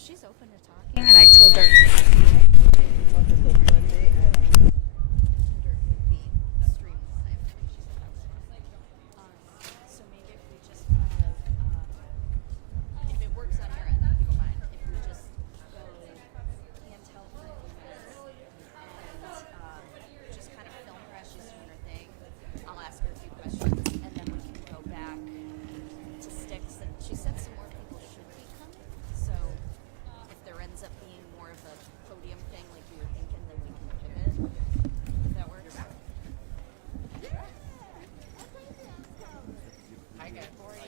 she's open to talking, and I told her. So maybe if we just kind of, if it works on your end, if you don't mind, if we just go handheld for a few minutes and just kind of film her as she's doing her thing. I'll ask her a few questions, and then we can go back to sticks. And she said some more people should be coming, so if there ends up being more of a podium thing like we were thinking, then we can pivot. If that works. Hi, good. All right.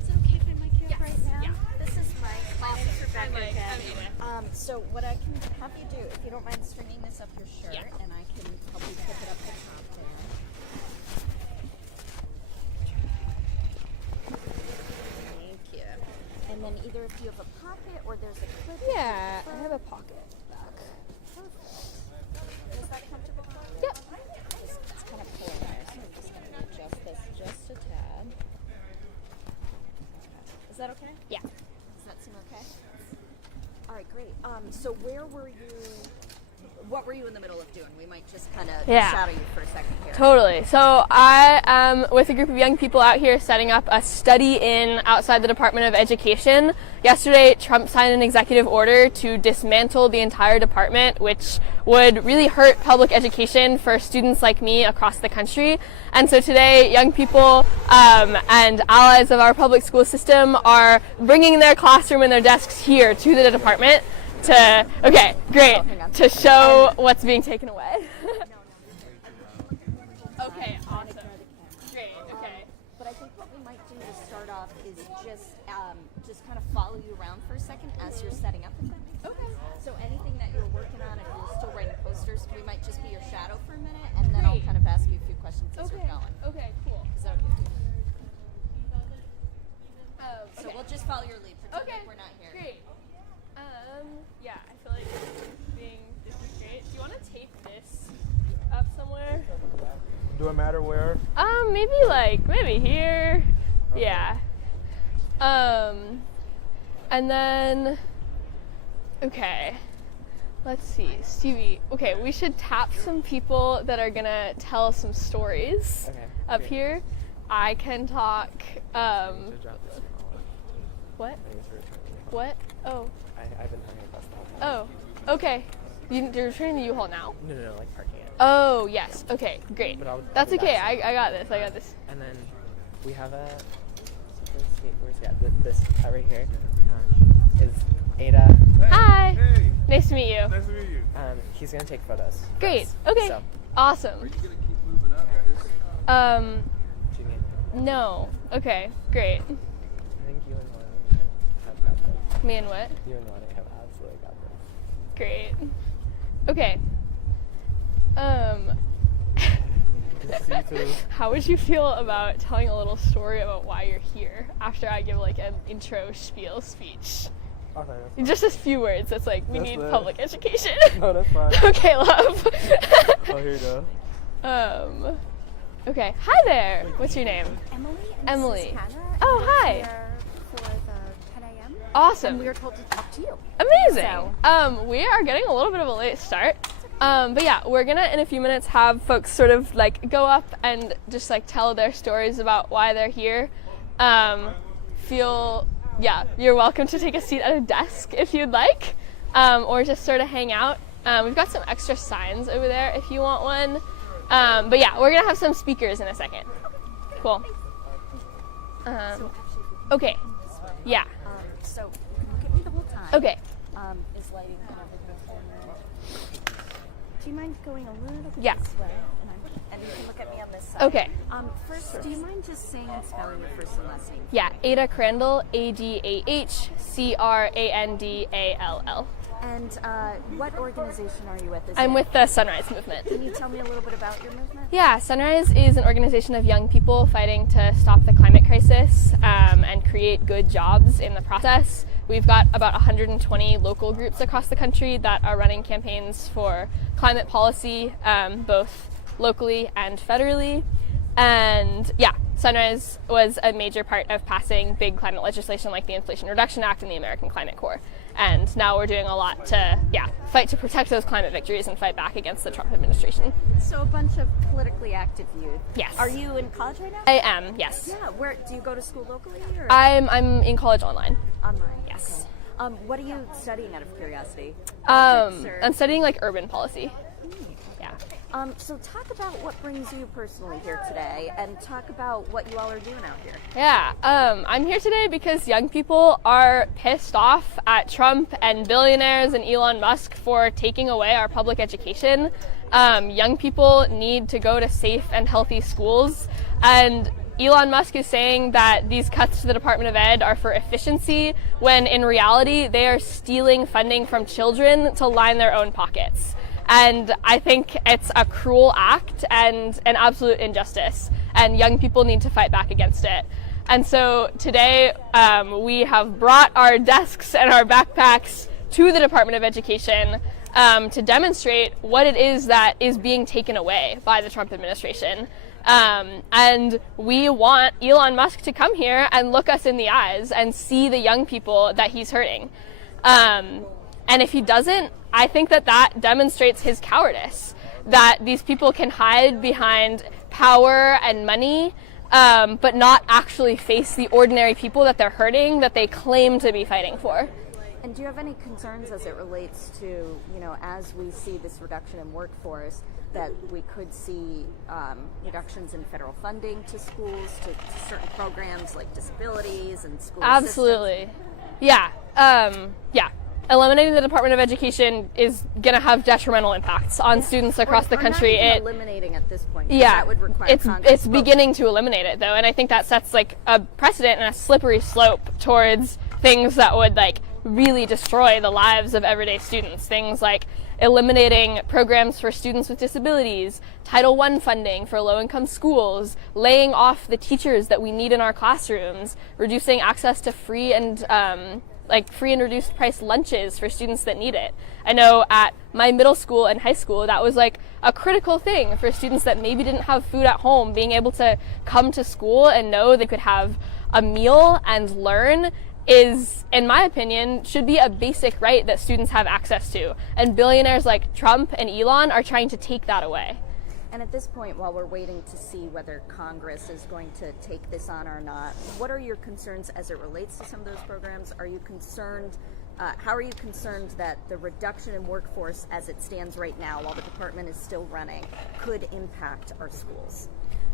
Is it okay if I mic you up right now? Yeah. This is Mike. My name's Rebecca again. So what I can have you do, if you don't mind stringing this up your shirt, and I can help you pick it up the top there. Thank you. And then either if you have a pocket or there's a clip. Yeah, I have a pocket back. Perfect. Is that comfortable for you? Yep. It's kind of polarized, so I'm just going to adjust this just a tad. Is that okay? Yeah. Does that seem okay? All right, great. So what were you in the middle of doing? We might just kind of shadow you for a second here. Totally. So I am with a group of young people out here setting up a study in outside the Department of Education. Yesterday, Trump signed an executive order to dismantle the entire department, which would really hurt public education for students like me across the country. And so today, young people and allies of our public school system are bringing their classroom and their desks here to the department to, to show what's being taken away. Okay, awesome. Great, okay. But I think what we might do to start off is just kind of follow you around for a second as you're setting up. Okay. So anything that you're working on, if you're still writing posters, we might just be your shadow for a minute, and then I'll kind of ask you a few questions as you're going. Okay, cool. Is that okay? So we'll just follow your lead. Pretend like we're not here. Great. Yeah, I feel like this is great. Do you want to tape this up somewhere? Do it matter where? Maybe here. Okay. Yeah. And then, okay, let's see, Stevie. Okay, we should tap some people that are gonna tell some stories up here. I can talk, what? What? Oh. I've been hanging across the hall. Oh, okay. You're returning the U-Haul now? No, like parking it. Oh, yes. Okay, great. That's okay. I got this. And then we have where's this right here is Ada. Hi. Hey. Nice to meet you. Nice to meet you. He's going to take photos. Great. Okay. So. Awesome. Are you going to keep moving up? Do you need? No. Okay, great. I think you and Lonnie have got this. Me and what? You and Lonnie have absolutely got this. Great. Okay. How would you feel about telling a little story about why you're here after I give like an intro spiel speech? Okay. Just a few words. That's like, we need public education. No, that's fine. Okay, love. Oh, here you go. Okay. Hi there. What's your name? Emily. Emily. This is Hannah, Oh, and hi. we're here for the 10 a.m. Awesome. And we were told to talk to you. Amazing. So. We are getting a little bit of a late start. But yeah, we're gonna in a few minutes have folks sort of like go up and just like tell their stories about why they're here. You're welcome to take a seat at a desk if you'd like, or just sort of hang out. We've got some extra signs over there if you want one. But yeah, we're gonna have some speakers in a second. Cool. Okay. Yeah. So look at me the whole time. Okay. Is lighting kind of in the corner. Do you mind going a little bit Yeah. this way? And you can look at me on this side. Okay. First, do you mind just saying and spelling your first and last name? Yeah, Ada Crandall, ADAHCRANDALL. And what organization are you with? I'm with the Sunrise Movement. Can you tell me a little bit about your movement? Yeah, Sunrise is an organization of young people fighting to stop the climate crisis and create good jobs in the process. We've got about 120 local groups across the country that are running campaigns for climate policy, both locally and federally. And yeah, Sunrise was a major part of passing big climate legislation like the Inflation Reduction Act and the American Climate Corps. And now we're doing a lot to, fight to protect those climate victories and fight back against the Trump administration. So a bunch of politically active youth. Yes. Are you in college right now? I am, yes. Yeah. Where do you go to school locally? Or? I'm in college online. Online. Yes. Okay. What are you studying out of curiosity? I'm studying like urban policy. Yeah. So talk about what brings you personally here today, and talk about what you all are doing out here. Yeah, I'm here today because young people are pissed off at Trump and billionaires and Elon Musk for taking away our public education. Young people need to go to safe and healthy schools, and Elon Musk is saying that these cuts to the Department of Ed are for efficiency, when in reality they are stealing funding from children to line their own pockets. And I think it's a cruel act and an absolute injustice, and young people need to fight back against it. And so today we have brought our desks and our backpacks to the Department of Education to demonstrate what it is that is being taken away by the Trump administration. And we want Elon Musk to come here and look us in the eyes and see the young people that he's hurting. And if he doesn't, I think that demonstrates his cowardice, that these people can hide behind power and money, but not actually face the ordinary people that they're hurting, that they claim to be fighting for. And do you have any concerns as it relates to, as we see this reduction in workforce, that we could see reductions in federal funding to schools, to certain programs like disabilities and school Absolutely. assistance? Yeah. Eliminating the Department of Education is going to have detrimental impacts on students across the country. Not even eliminating at this point. Yeah, that would require it's Congress beginning to eliminate it though, and I think that sets like a precedent and a slippery slope towards things that would like really destroy the lives of everyday students. Things like eliminating programs for students with disabilities, Title I funding for low-income schools, laying off the teachers that we need in our classrooms, reducing access to free and reduced price lunches for students that need it. I know at my middle school and high school that was like a critical thing for students that maybe didn't have food at home. Being able to come to school and know they could have a meal and learn is, in my opinion, should be a basic right that students have access to. And billionaires like Trump and Elon are trying to take that away. And at this point, while we're waiting to see whether Congress is going to take this on or not, what are your concerns as it relates to some of those programs? Are you concerned, how are you concerned that the reduction in workforce as it stands right now, while the department is still running, could impact our schools?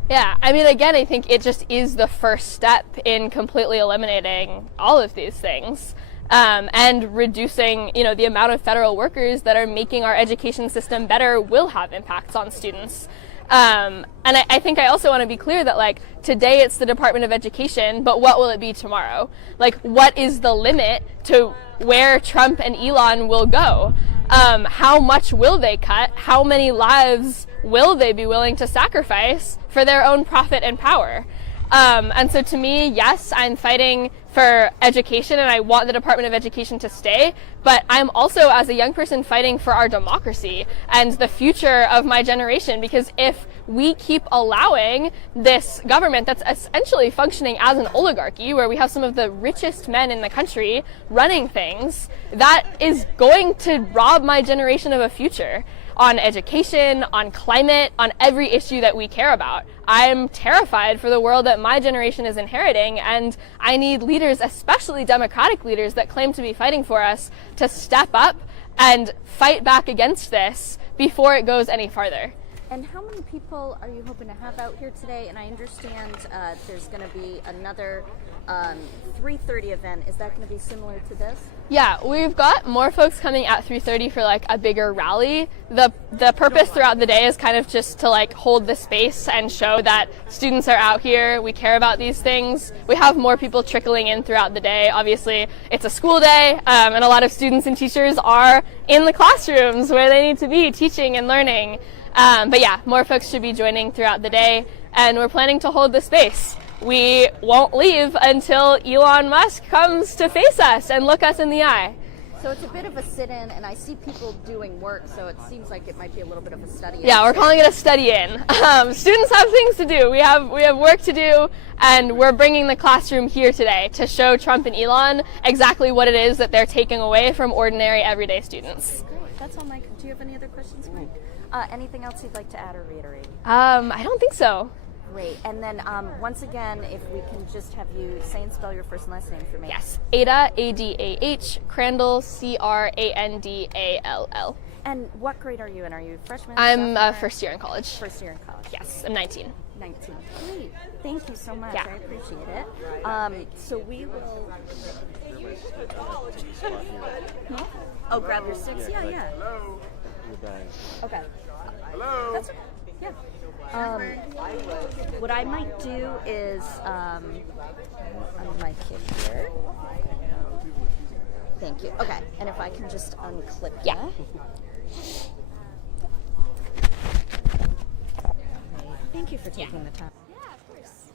Yeah, I mean, again, I think it just is the first step in completely eliminating all of these things. And reducing, the amount of federal workers that are making our education system better will have impacts on students. And I think I also want to be clear that, today it's the Department of Education, but what will it be tomorrow? What is the limit to where Trump and Elon will go? How much will they cut? How many lives will they be willing to sacrifice for their own profit and power? And so to me, yes, I'm fighting for education and I want the Department of Education to stay, but I'm also, as a young person, fighting for our democracy and the future of my generation, because if we keep allowing this government that's essentially functioning as an oligarchy, where we have some of the richest men in the country running things, that is going to rob my generation of a future. On education, on climate, on every issue that we care about. I'm terrified for the world that my generation is inheriting, and I need leaders, especially Democratic leaders that claim to be fighting for us, to step up and fight back against this before it goes any farther. And how many people are you hoping to have out here today? And I understand there's going to be another 3:30 event. Is that going to be similar to this? Yeah, we've got more folks coming at 3:30 for like a bigger rally. The purpose throughout the day is kind of just to like hold the space and show that students are out here. We care about these things. We have more people trickling in throughout the day. Obviously, it's a school day, and a lot of students and teachers are in the classrooms where they need to be teaching and learning. But yeah, more folks should be joining throughout the day, and we're planning to hold the space. We won't leave until Elon Musk comes to face us and look us in the eye. So it's a bit of a sit-in, and I see people doing work, so it seems like it might be a little bit of a study-in. Yeah, we're calling it a study-in. Students have things to do. We have work to do, and we're bringing the classroom here today to show Trump and Elon exactly what it is that they're taking away from ordinary, everyday students. Great. That's all my... Do you have any other questions, Mike? Anything else you'd like to add or reiterate? I don't think so. Great. And then once again, if we can just have you say and spell your first and last name for me. Yes. Ada, A-D-A-H, Crandall, C-R-A-N-D-A-L-L. And what grade are you in? Are you a freshman? I'm sophomore? first year in college. First year in college. Yes, I'm 19. 19. Great. Thank you so much. Yeah. I appreciate it. So we will... No? Oh, grab your sticks? Yeah. Okay. Hello. That's okay. Yeah. What I might do is, on my kid here. Thank you. Okay. And if I can just unclip Yeah. that. Thank you for taking the time. Yeah, of course.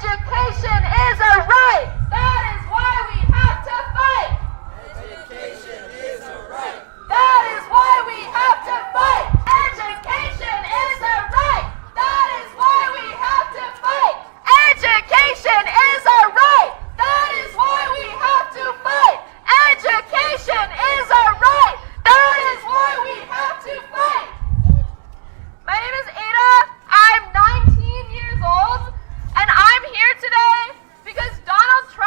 Education is a right. That is why we have to fight. Education is a right. That is why we have to fight. Education is a right. That is why we have to fight. Education is a right. That is why we have to fight. Education is a right. That is why we have to fight. My name is Ada. I'm 19 years old, and I'm here today because Donald Trump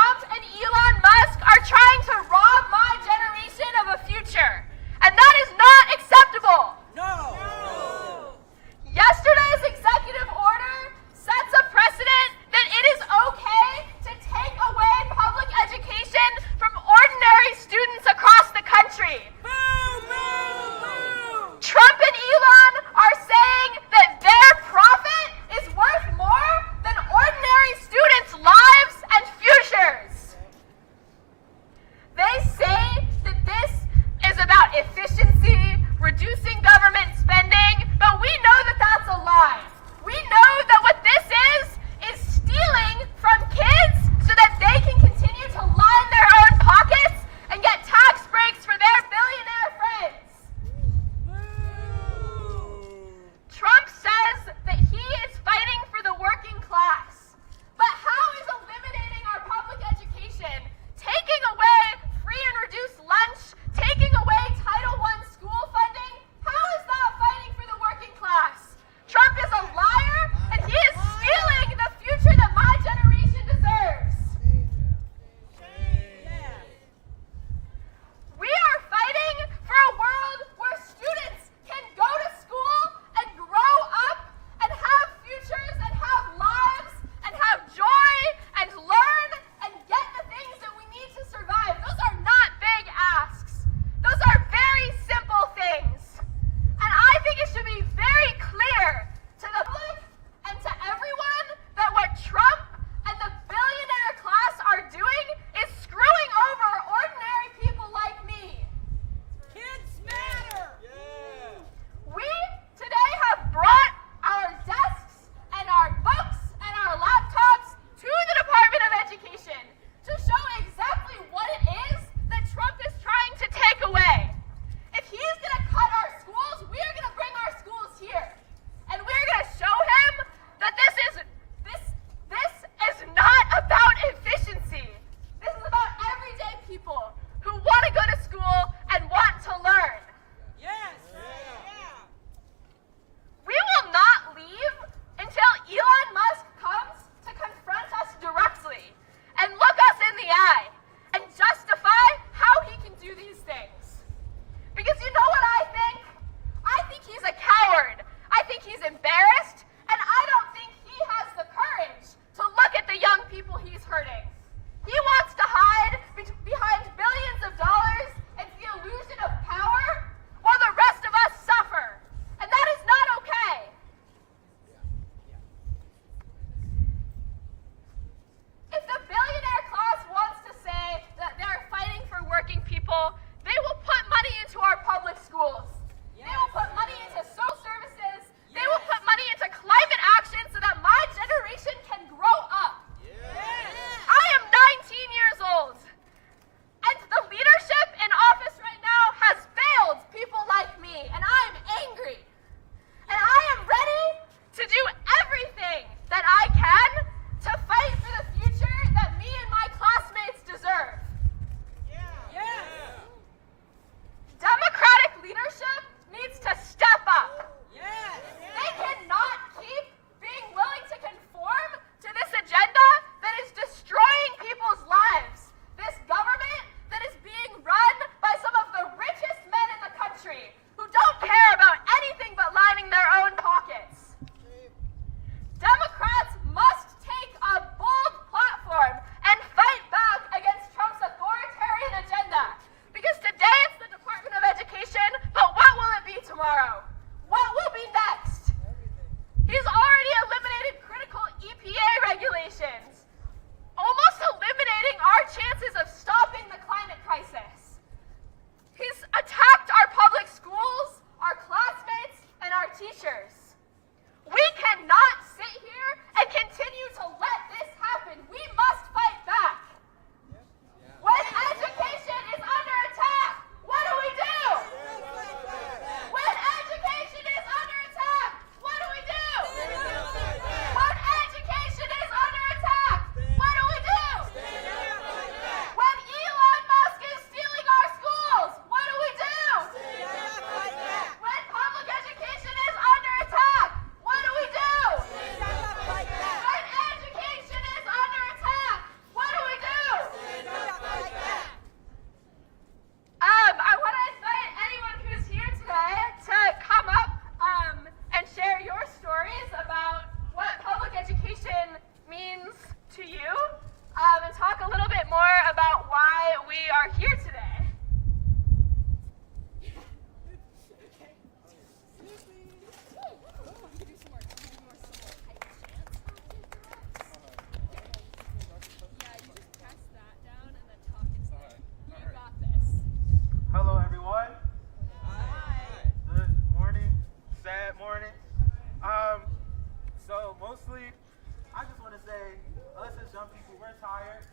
we're tired.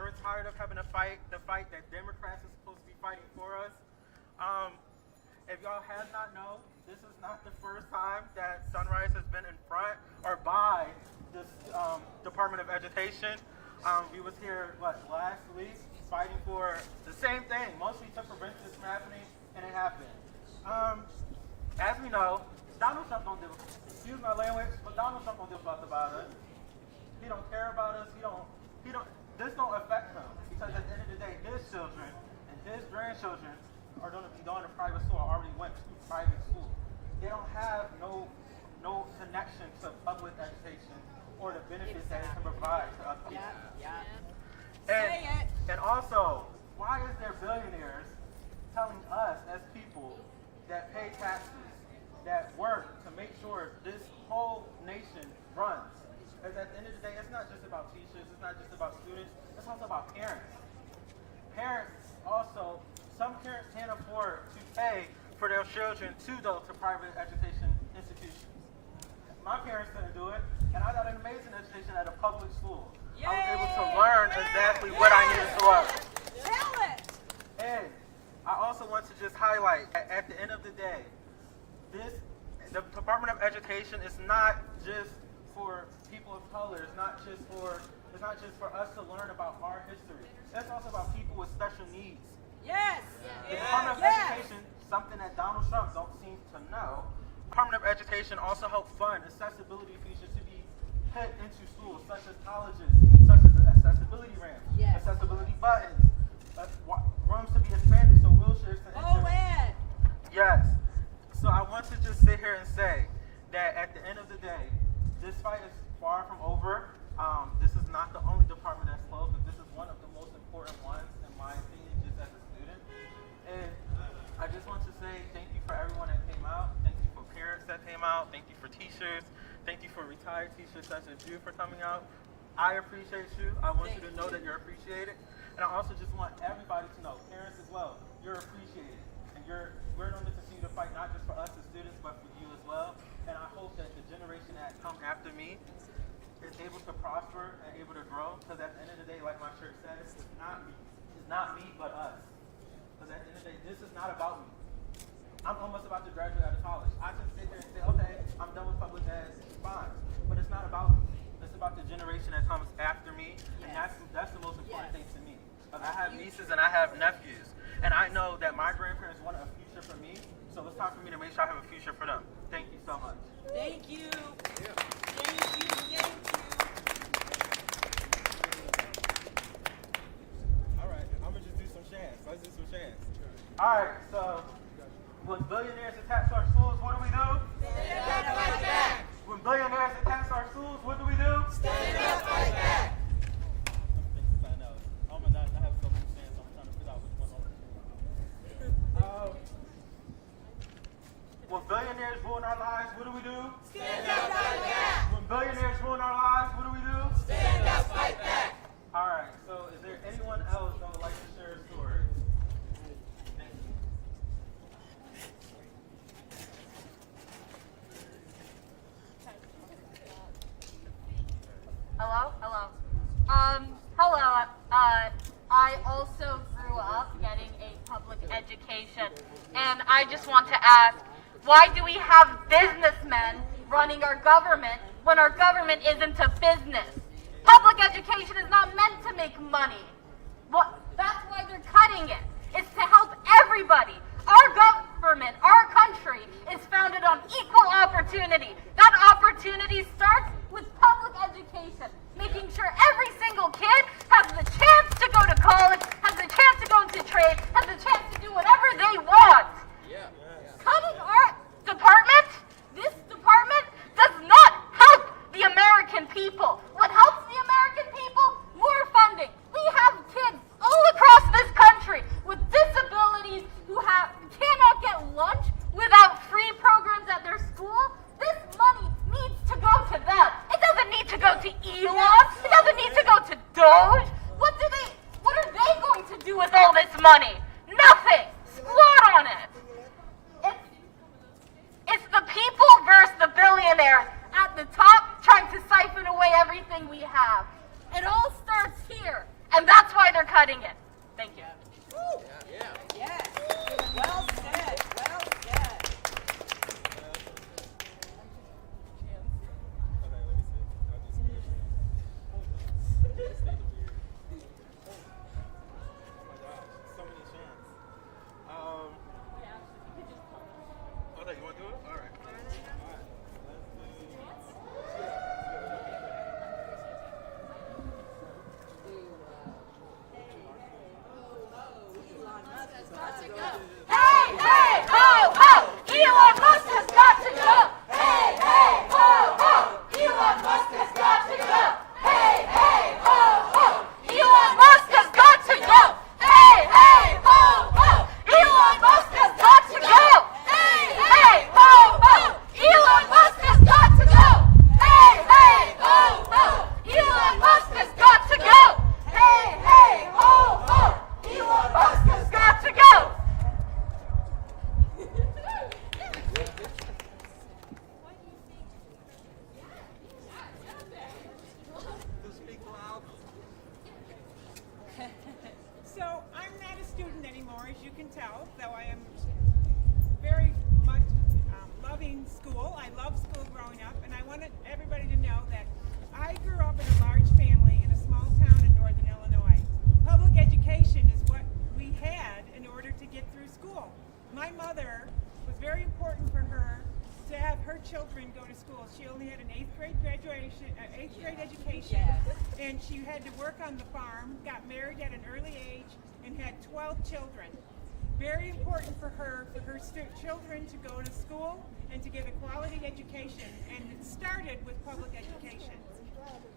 We're tired of having to fight the fight that Democrats are supposed to be fighting for us. If y'all have not known, this is not the first time that Sunrise has been in front or by this Department of Education. We was here, last week, fighting for the same thing, mostly to prevent this from happening, and it happened. As we know, Donald Trump don't excuse my language, but Donald Trump don't give a fuck about us. He don't care about us. This don't affect him, because at the end of the day, his children and his grandchildren are going to be going to private school, or already went to private school. They don't have no connection to public education or the benefits that it can provide to us people. And also, why is there billionaires telling us as people that pay taxes, that work to make sure this whole nation runs? Because at the end of the day, it's not just about teachers, it's not just about students, it's also about parents. Parents also, some parents can't afford to pay for their children to go to private education institutions. My parents couldn't do it, and I got an amazing education at a public school. I was able to learn exactly what I needed to learn. And I also want to just highlight, at the end of the day, the Department of Education is not just for people of color. It's not just for us to learn about our history. It's also about people with special needs. Yes. The Department of Education, something that Donald Trump don't seem to know. Department of Education also help fund accessibility features to be put into schools, such as colleges, such as the accessibility ramps, accessibility buttons, rooms to be expanded so wheelchairs can enter. Yes. So I want to just sit here and say that at the end of the day, this fight is far from over. This is not the only department that's closed, but this is one of the most important ones, in my opinion, just as a student. And I just want to say thank you for everyone that came out. Thank you for parents that came out. Thank you for teachers. Thank you for retired teachers such as you for coming out. I appreciate you. I want you to know that you're appreciated. And I also just want everybody to know, parents as well, you're appreciated. And we're going to continue to fight not just for us as students, but for you as well. And I hope that the generation that come after me is able to prosper and able to grow. Because at the end of the day, like my church says, it's not me, but us. Because at the end of the day, this is not about me. I'm almost about to graduate out of college. I can sit here and say, okay, I'm done with public ed, fine. But it's not about me. It's about the generation that comes after me. And that's the most important thing to me. Because I have nieces and I have nephews. And I know that my grandparents want a future for me. So it's time for me to make sure I have a future for them. Thank you so much. Thank you. Thank you. All right, I'm going to just do some chants. Let's do some chants. All right, so when billionaires attack our schools, what do we do? Stand up, fight back. When billionaires attack our schools, what do we do? Stand up, fight back. Oh my God, I have so many chants, I'm trying to figure out which one. When billionaires ruin our lives, what do we do? Stand up, fight back. When billionaires ruin our lives, what do we do? Stand up, fight back. All right, so is there anyone else that would like to share a story? Thank you. Hello? Hello. Hello. I also grew up getting a public education, and I just want to ask, why do we have businessmen running our government when our government isn't a business? Public education is not meant to make money. That's why they're cutting it. It's to help everybody. Our government, our country, is founded on equal opportunity. That opportunity starts with public education, making sure every single kid has the chance to go to college, has the chance to go into trade, has the chance to do whatever they want. Cutting our department, this department, does not help the American people. What helps the American people? More funding. We have kids all across this country with disabilities who cannot get lunch without free programs at their school. This money needs to go to them. It doesn't need to go to Elon. It doesn't need to go to Doge. What are they going to do with all this money? Nothing. Squat on it. It's the people versus the billionaires at the top trying to siphon away everything we have. And cutting it. Thank you. Yes. Well said. Well said. Okay, you want to do it? All right. Hey, hey, ho, ho! Elon Musk has got to go! Hey, hey, ho, ho! Elon Musk has got to go! Hey, hey, ho, ho! Elon Musk has got to go! Hey, hey, ho, ho! Elon Musk has got to go! Hey, hey, ho, ho! Elon Musk has got to go! Hey, hey, ho, ho! Elon Musk has got to go! Hey, hey, ho, ho! Elon Musk has got to go! So I'm not a student anymore, as you can tell, though I am very much loving school. I love school growing up, and I wanted everybody to know that I grew up in a large family in a small town in northern Illinois. Public education is what we had in order to get through school. My mother was very important for her to have her children go to school. She only had an eighth grade education, and she had to work on the farm, got married at an early age, and had 12 children. Very important for her children to go to school and to get a quality education, and it started with public education.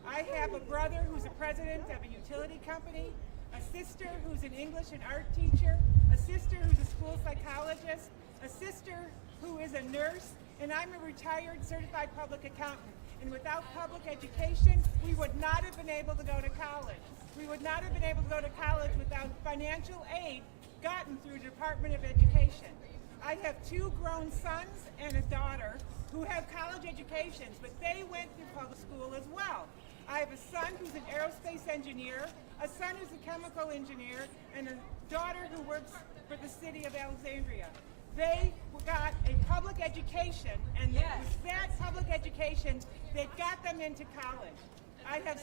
I have a brother who's a president of a utility company, a sister who's an English and art teacher, a sister who's a school psychologist, a sister who is a nurse, and I'm a retired certified public accountant. And without public education, we would not have been able to go to college. We would not have been able to go to college without financial aid gotten through the Department of Education. I have 2 grown sons and a daughter who have college educations, but they went through public school as well. I have a son who's an aerospace engineer, a son who's a chemical engineer, and a daughter who works for the city of Alexandria. They got a public education, and it was that public education that got them into college. I have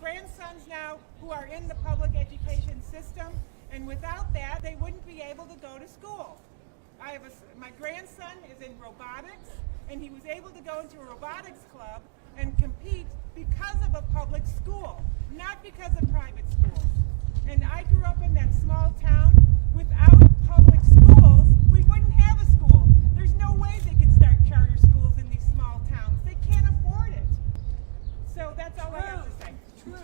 grandsons now, who are in the public education system, and without that, they wouldn't be able to go to school. My grandson is in robotics, and he was able to go into a robotics club and compete because of a public school, not because of private schools. And I grew up in that small town. Without public schools, we wouldn't have a school. There's no way they could start charter schools in these small towns. They can't afford it. So that's all I have to say. True.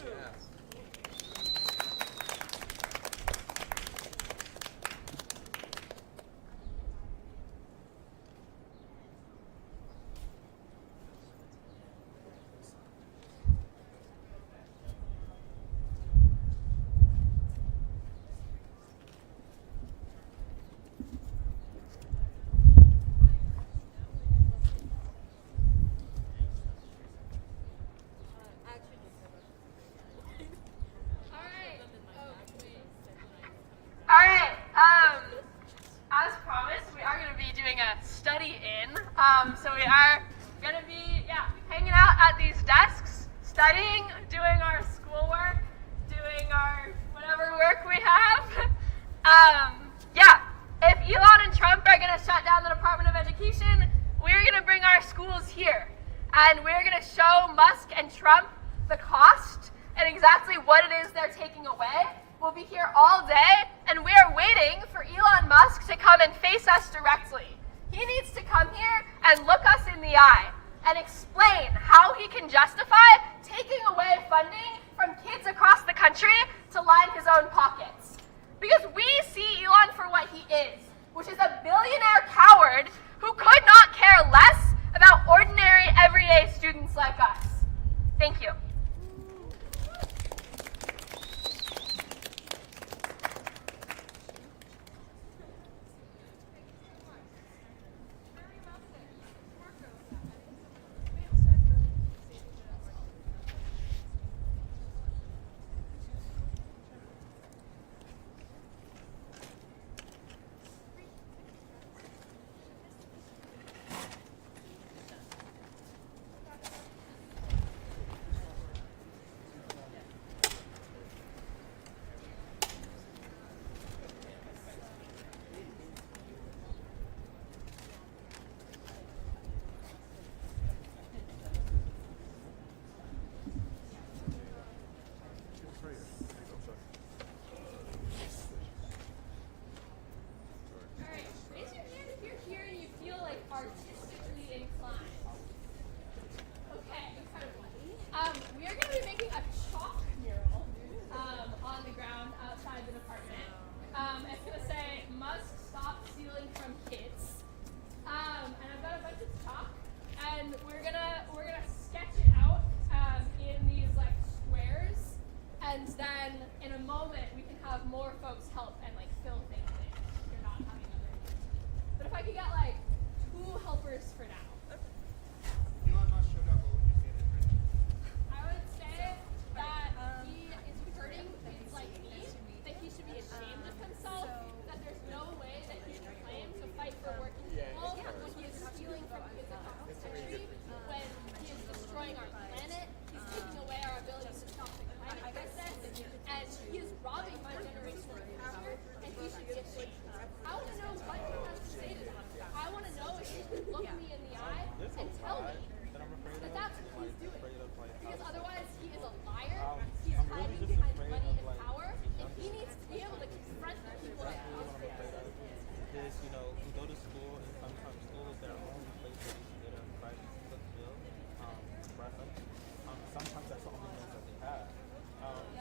As promised, we are going to be doing a study in. So we are going to be, hanging out at these desks, studying, doing our schoolwork, doing our whatever work we have. If Elon and Trump are going to shut down the Department of Education, we're going to bring our schools here. And we're going to show Musk and Trump the cost and exactly what it is they're taking away. We'll be here all day, and we are waiting for Elon Musk to come and face us directly. He needs to come here and look us in the eye and explain how he can justify taking away funding from kids across the country to line his own pockets. Because we see Elon for what he is, which is a billionaire coward who could not care less about ordinary, everyday students like us. Thank you. moment we can have more folks help and like fill things in. You're not having other things. But if I could get like 2 helpers for now. I would say that he is hurting kids like me, that he should be ashamed of himself, that there's no way that he can claim to fight for working people when he is stealing from kids across the country, when he is destroying our planet, he's taking away our ability to stop the climate crisis, and he is robbing my generation of the future, and he should be ashamed. I want to know what he has to say to that. I want to know if he can look me in the eye and tell me that that's what he's doing. Because otherwise, he is a liar, he's hiding behind money and power, and he needs to be able to confront the people that cause this. Is, you know, we go to school, and sometimes school is their only place where you can get a private cooked meal, breakfast. Sometimes that's the only meals that they have.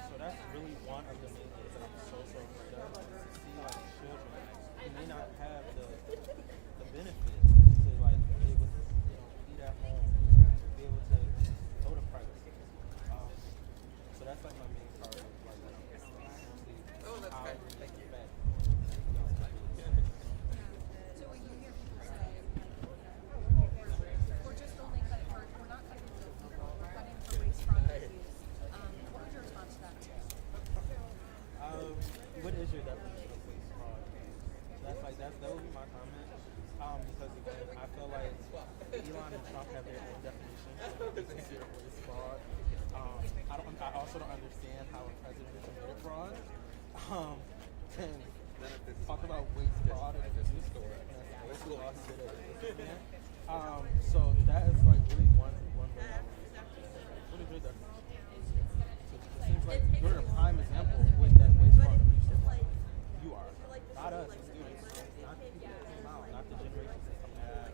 So that's really one of the main things that I'm so afraid of, is to see like children who may not have the benefit to like be able to, you know, eat at home, to be able to go to private schools. So that's like my main priority, like that I'm mostly how we make it back. So when you hear people say, we're just only cutting for, we're not cutting for the people, we're cutting for waste, fraud, and abuse, what would your response to that be? What is your definition of waste fraud? That would be my comment. Because again, I feel like Elon and Trump have their own definition of what they consider waste fraud. I also don't understand how a president is committed fraud. And talk about waste fraud and abuse. That's basically all he did as a businessman. So that is like really one way I would use it. What is your definition? It seems like you're a prime example with that waste fraud abuse. You are. Not us as students. Not the people that came out. Not the generations that come out.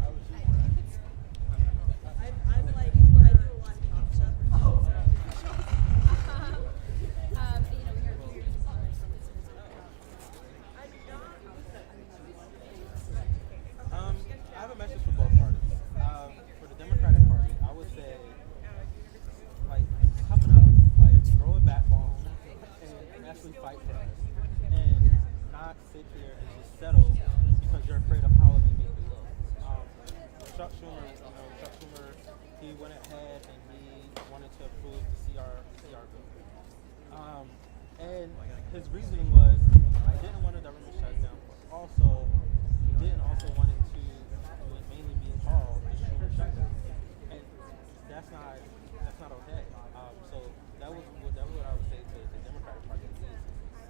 I would choose that. I'm like, I do a lot of pop stuff. You know, we hear huge comments from this I have a message for both parties. For the Democratic Party, I would say, like, toughen up, like, throw a backbone and actually fight for us, and not sit here and just settle because you're afraid of how it may make you look. Chuck Schumer, he went ahead and he wanted to approve the CR bill. And his reasoning was, I didn't want a government shutdown, but also, he didn't also want it to mainly be called the Schumer shutdown. And that's not okay. So that was what I would say to the Democratic Party, is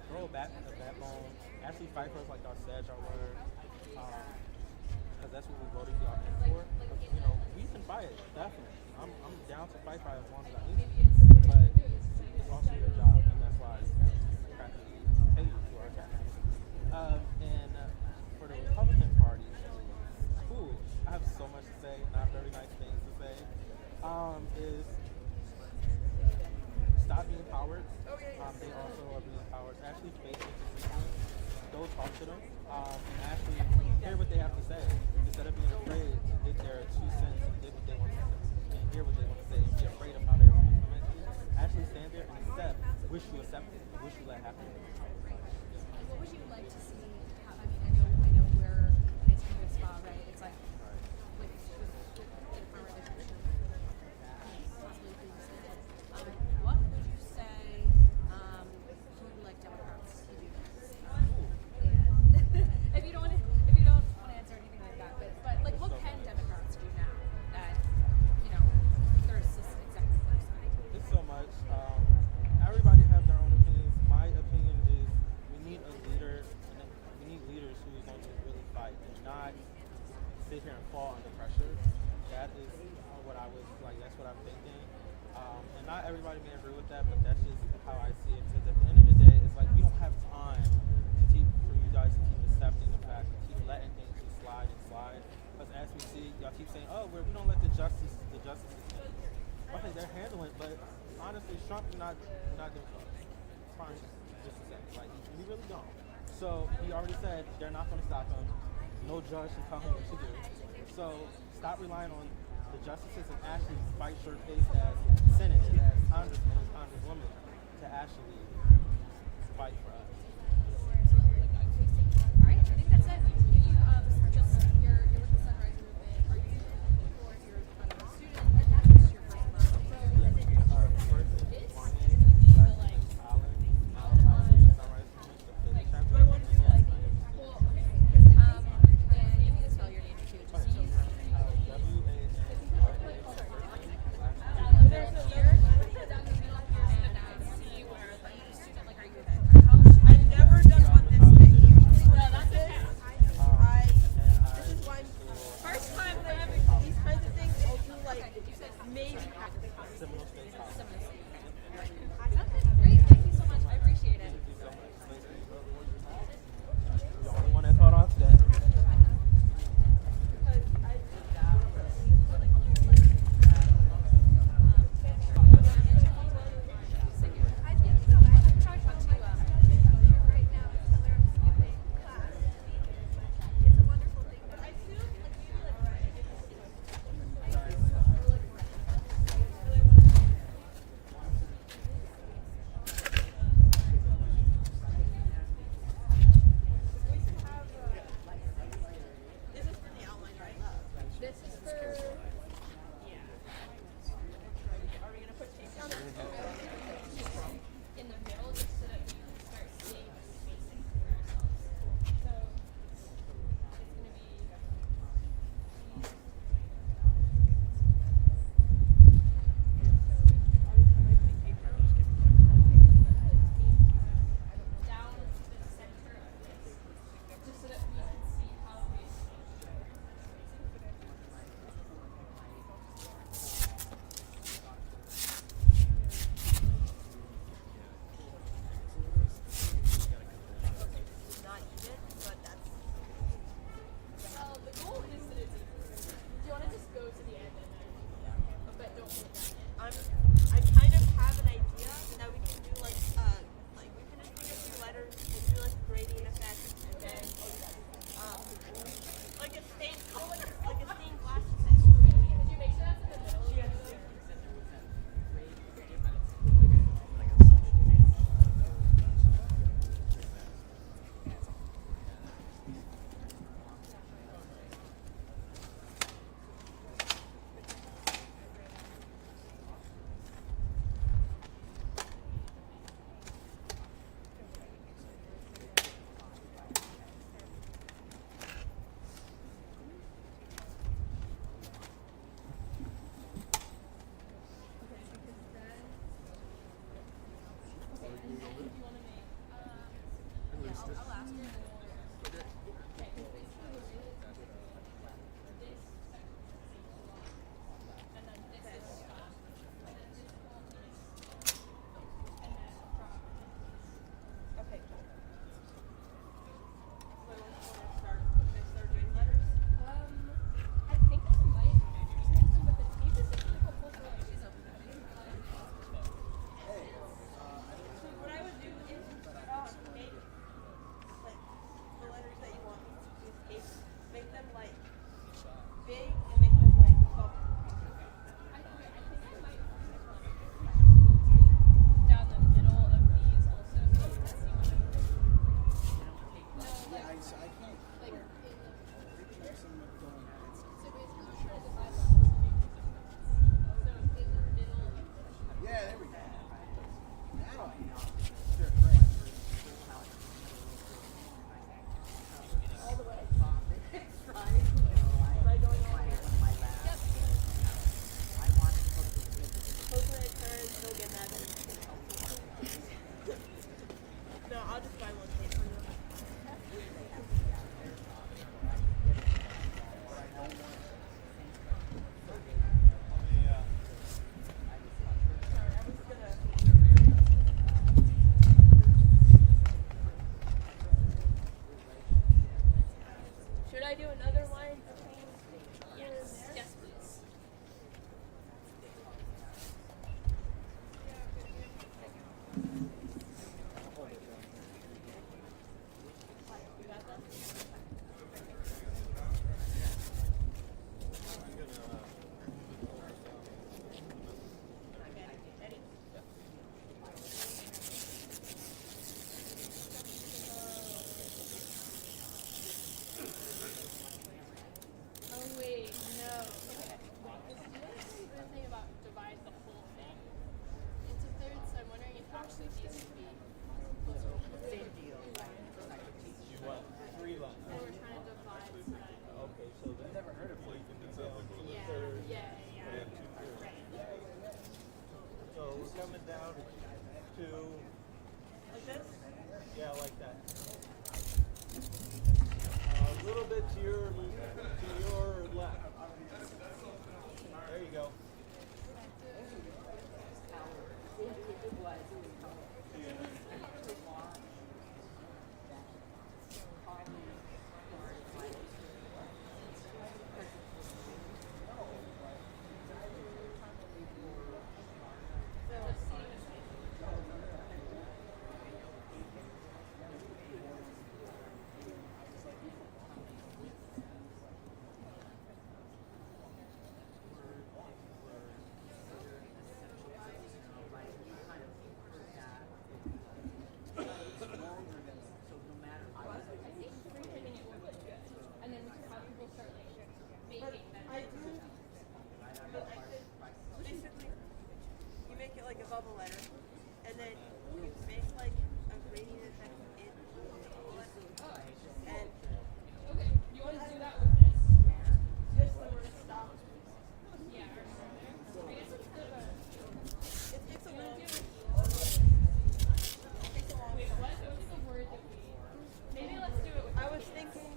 throw a backbone, actually fight for us like y'all said y'all were, because that's what we voted y'all in for. But, you know, we can fight, definitely. I'm down to fight as long as I need to, but it's also your job, and that's why I practically pay you to our taxes. And for the Republican Party, cool. I have so much to say, not very nice things to say. Is stop being cowards. They also are being cowards. Actually face the constituents. Go talk to them. And actually hear what they have to say. Instead of being afraid to get their 2 cents and get what they want to say. And hear what they want to say. And be afraid of how they're going to implement it. Actually stand there and accept. Wish you accepted. Wish you let happen. What would you like to see? I know we're it's in this spot, right? It's like with the farmer education, possibly being dismantled. What would you say? Who would like Democrats to do next? If you don't want to answer anything like that, but like, what can Democrats do now that their assistant executive side? It's so much. Everybody has their own opinions. My opinion is we need a leader, and we need leaders who is going to really fight and not sit here and fall under pressure. That is what I was like. That's what I'm thinking. And not everybody may agree with that, but that's just how I see it. Because at the end of the day, it's like we don't have time for you guys to keep accepting the fact, to keep letting things just slide and slide. Because as we see, y'all keep saying, "Oh, we don't let the justices handle it." Okay, they're handling it, but honestly, Trump is not doing it. It's fine, just to say. Like, we really don't. So he already said they're not going to stop him. No judge can tell him what to do. So stop relying on the justices and actually fight your case as Senate, as Congressman, and Congresswoman to actually Should I do another line between here and there? Yes, please. Oh wait, no. Okay. The thing about divide the whole thing into thirds, so I'm wondering if actually these would be closer to the same deal. You want 3 lines. And we're trying to divide so that Okay, so then never heard of it. You can do yeah, thirds yeah. and 2/3. Right. So we're coming down to Like this? yeah, like that. A little bit to your left. There you go. And then we could have people start like making them. I do. But I could basically you make it like a bubble letter, and then you make like a gradient effect in the bubble letter, and Okay, you want to do that with this? just the word stop. Yeah, or there. I guess it's kind of a. It takes a little. Wait, what? What's the word that we? Maybe let's do it with. I was thinking.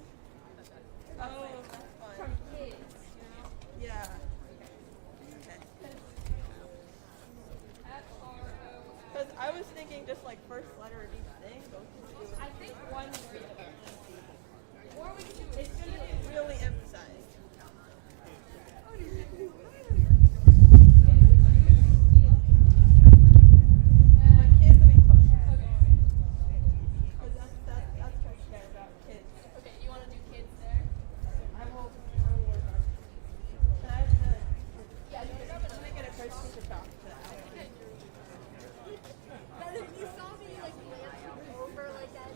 Oh, that's fun. From kids, you know? Yeah. Okay. FRO. Because I was thinking just like first letter of each thing. Those two. I think one word. Or we could do It's gonna be really emphasized. But kids will be fun. Because that's what I care about, kids. Okay, you want to do kids there? I will work on it. Can I have the let's make it a first piece of chalk for that. You saw me like glance over like that.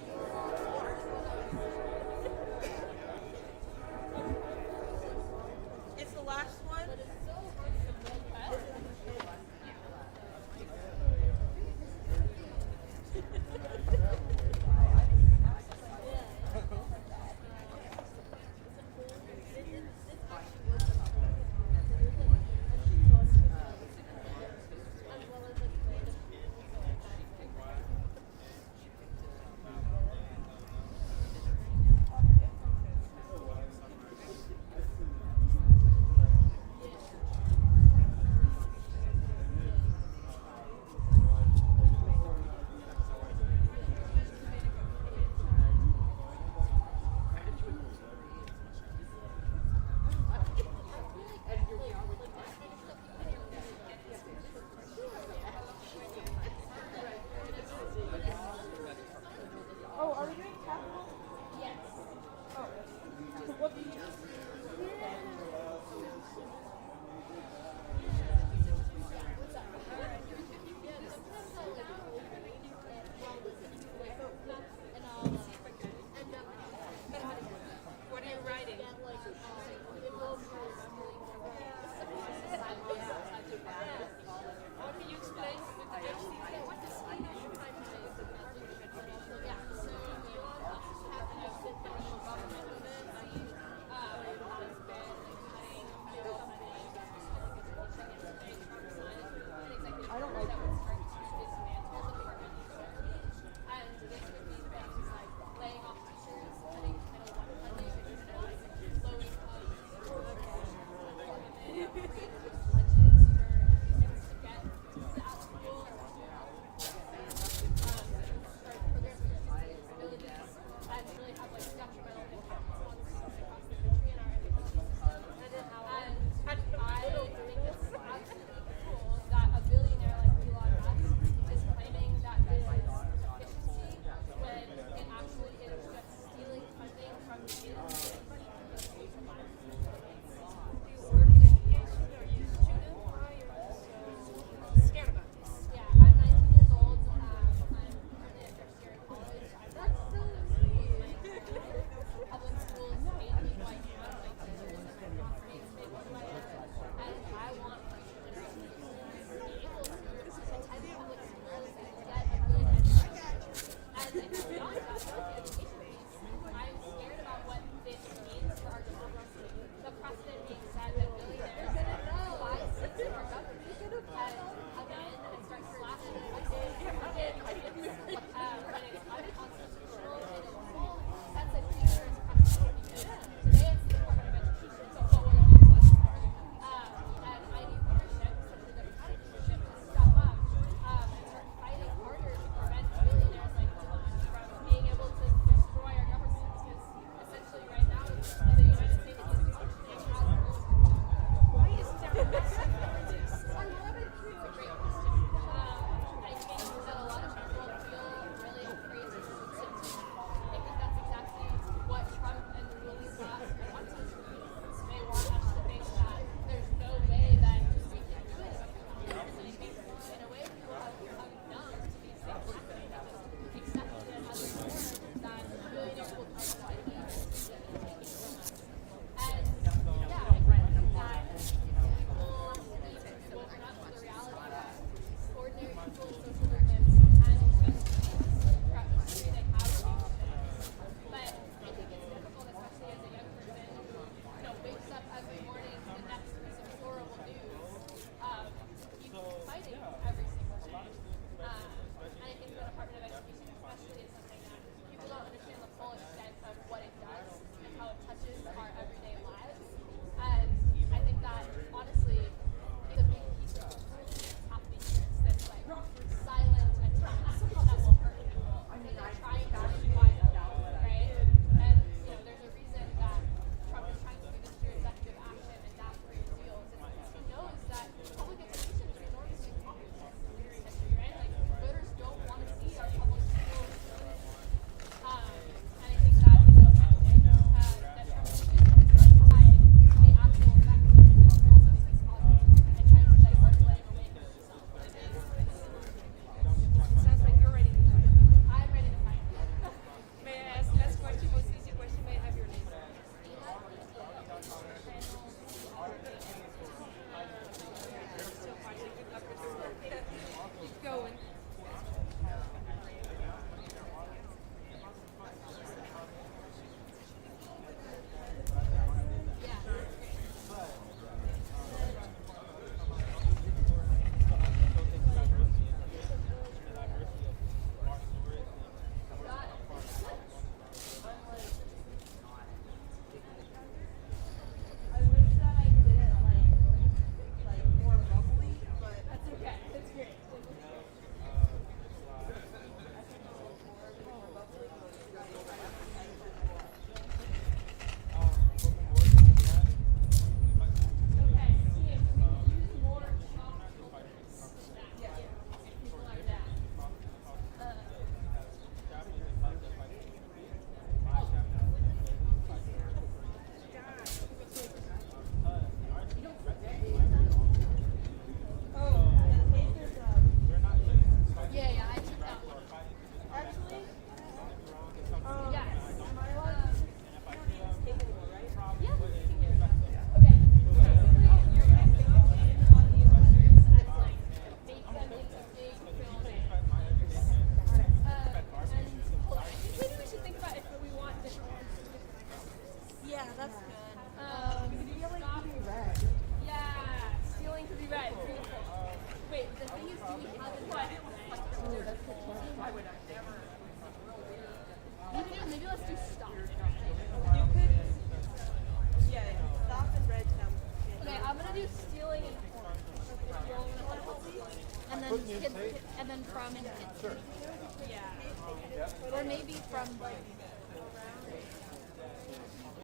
or maybe from like